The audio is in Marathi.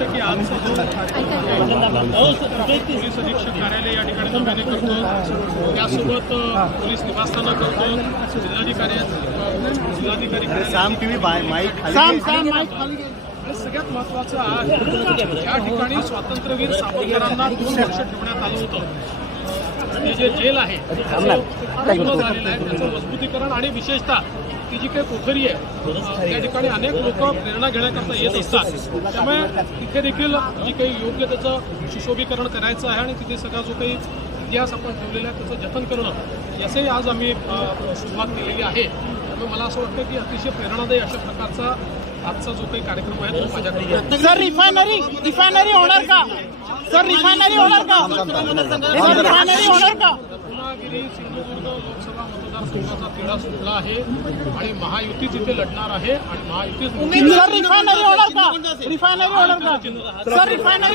वाटतं की आजचा जो पोलीस अधीक्षक कार्यालय या ठिकाणी नव्याने करतो त्यासोबत पोलीस निवासस्थानं करतो जिल्हाधिकारी जिल्हाधिकारी Saam TV by mic Saam Saam mic आणि सगळ्यात महत्वाचं आज या ठिकाणी स्वातंत्र्यवीर सावरकरांना दोन वर्ष ठेवण्यात आलं होतं. हे जे जेल आहे त्याचं पूर्ण झालेलं आहे त्याचं मजबूतीकरण आणि विशेषतः ती जी काही पोखरी आहे त्या ठिकाणी अनेक लोक प्रेरणा घेण्याकरता येत असतात. त्यामुळे तिथे देखील जी काही योग्य त्याचं सुशोभीकरण करायचं आहे आणि तिथे सगळा जो काही इतिहास आपण ठेवलेला आहे त्याचं जतन करणं याचंही आज आम्ही सुरुवात केलेली आहे. त्यामुळे मला असं वाटतं की अतिशय प्रेरणादायी अशा प्रकारचा आजचा जो काही कार्यक्रम आहे तो माझ्याकडे रिफायनरी रिफायनरी होणार का? सर रिफायनरी होणार का? रिफायनरी होणार का? रत्नागिरी सिंधुदुर्ग लोकसभा मतदारसंघाचा तिढा सुटला आहे आणि महायुती तिथे लढणार आहे आणि महायुतीच सर रिफायनरी होणार का? रिफायनरी होणार का? Sir refinery